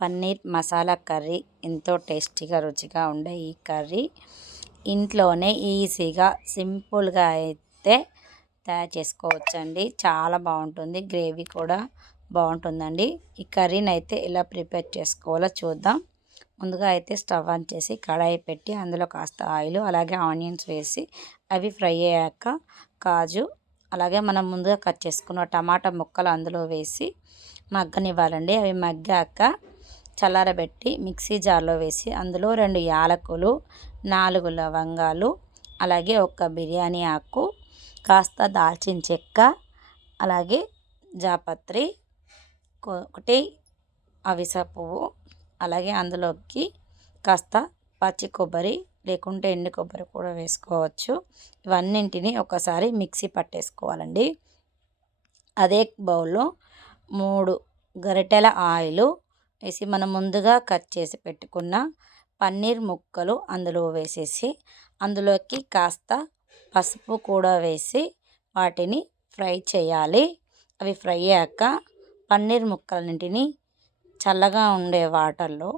Paneer masala curry ఎంతో టేస్టీగా రుచిగా ఉండే ఈ కర్రీ ఇంట్లోనే ఈజీగా సింపుల్గా అయితే తయారు చేసుకోవచ్చండి. చాలా బాగుంటుంది, గ్రేవీ కూడా బాగుంటుందండి. ఈ కర్రీని అయితే ఎలా ప్రిపేర్ చేసుకోవాలో చూద్దాం. ముందుగా అయితే స్టవ్ ఆన్ చేసి కడాయి పెట్టి అందులో కాస్త ఆయిల్ అలాగే ఆనియన్స్ వేసి అవి ఫ్రై అయ్యాక కాజు అలాగే మనం ముందుగా కట్ చేసుకున్న టమాటా ముక్కలు అందులో వేసి మగ్గనివ్వాలండి. అవి మగ్గాక చల్లారబెట్టి మిక్సీ జార్లో వేసి అందులో 2 యాలకులు, 4 లవంగాలు, అలాగే ఒక బిర్యానీ ఆకు, కాస్త దాల్చిన చెక్క, అలాగే జాపత్రి, ఒకటి అవిస పువ్వు, అలాగే అందులోకి కాస్త పచ్చి కొబ్బరి లేకుంటే ఎండు కొబ్బరి కూడా వేసుకోవచ్చు. ఇవన్నింటిని ఒకసారి మిక్సీ పట్టేసుకోవాలండి. అదే బౌల్లో 3 గరిటెల ఆయిల్ వేసి మనం ముందుగా కట్ చేసి పెట్టుకున్న పన్నీర్ ముక్కలు అందులో వేసేసి అందులోకి కాస్త పసుపు కూడా వేసి వాటిని ఫ్రై చేయాలి. అవి ఫ్రై అయ్యాక పన్నీర్ ముక్కలన్నింటినీ చల్లగా ఉండే వాటర్లో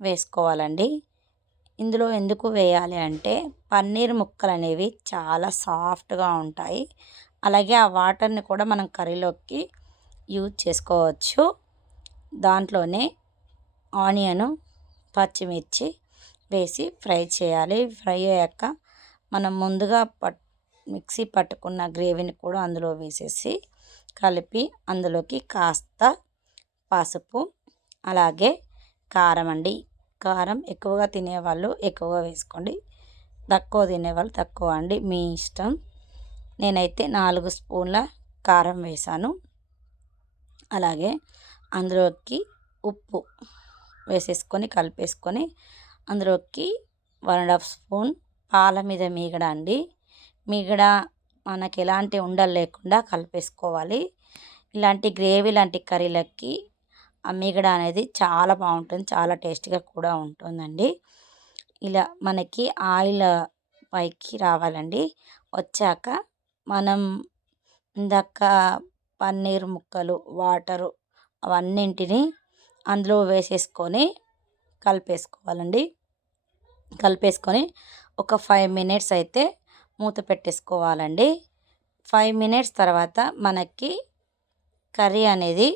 వేసుకోవాలండి. ఇందులో ఎందుకు వేయాలి అంటే పన్నీర్ ముక్కలు అనేవి చాలా సాఫ్ట్గా ఉంటాయి. అలాగే ఆ వాటర్ని కూడా మనం కర్రీలోకి యూజ్ చేసుకోవచ్చు. దాంట్లోనే ఆనియను, పచ్చిమిర్చి వేసి ఫ్రై చేయాలి. ఫ్రై అయ్యాక మనం ముందుగా మిక్సీ పట్టుకున్న గ్రేవీని కూడా అందులో వేసేసి కలిపి అందులోకి కాస్త పసుపు అలాగే కారం అండి. కారం ఎక్కువగా తినేవాళ్ళు ఎక్కువగా వేసుకోండి, తక్కువ తినేవాళ్ళు తక్కువ అండి, మీ ఇష్టం. నేనైతే 4 స్పూన్ల కారం వేసాను. అలాగే అందులోకి ఉప్పు వేసేసుకొని కలిపేసుకొని అందులోకి 1.5 స్పూన్ పాల మీద మీగడ అండి. మీగడ మనకి ఎలాంటి ఉండలు లేకుండా కలిపేసుకోవాలి. ఇలాంటి గ్రేవీ లాంటి కర్రీలకి ఆ మీగడ అనేది చాలా బాగుంటుంది, చాలా టేస్టీగా కూడా ఉంటుందండి. ఇలా మనకి ఆయిల్ పైకి రావాలండి. వచ్చాక మనం ఇందాక పన్నీర్ ముక్కలు, వాటరు అవన్నింటినీ అందులో వేసేసుకొని కలిపేసుకోవాలండి. కలిపేసుకొని ఒక 5 మినిట్స్ అయితే మూత పెట్టేసుకోవాలండి. 5 మినిట్స్ తర్వాత మనకి కర్రీ అనేది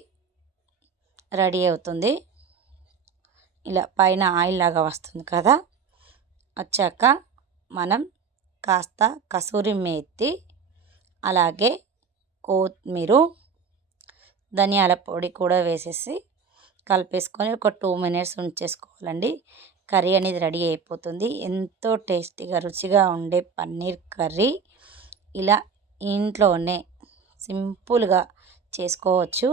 రెడీ అవుతుంది. ఇలా పైన ఆయిల్ లాగా వస్తుంది కదా, వచ్చాక మనం కాస్త కసూరి మేతి అలాగే కొత్తిమీర, ధనియాల పొడి కూడా వేసేసి కలిపేసుకొని ఒక 2 మినిట్స్ ఉంచేసుకోవాలండి. కర్రీ అనేది రెడీ అయిపోతుంది. ఎంతో టేస్టీగా రుచిగా ఉండే పన్నీర్ కర్రీ ఇలా ఇంట్లోనే సింపుల్గా చేసుకోవచ్చు.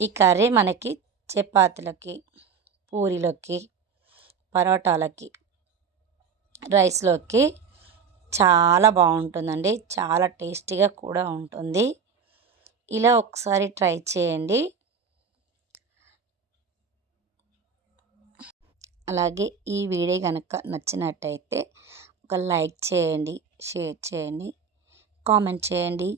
ఈ కర్రీ మనకి చపాతీలకి, పూరీలోకి, పరోటాలకి, రైస్లోకి చాలా బాగుంటుందండి. చాలా టేస్టీగా కూడా ఉంటుంది. ఇలా ఒకసారి ట్రై చేయండి. అలాగే ఈ వీడియో కనుక నచ్చినట్టయితే ఒక లైక్ చేయండి, షేర్ చేయండి, కామెంట్ చేయండి.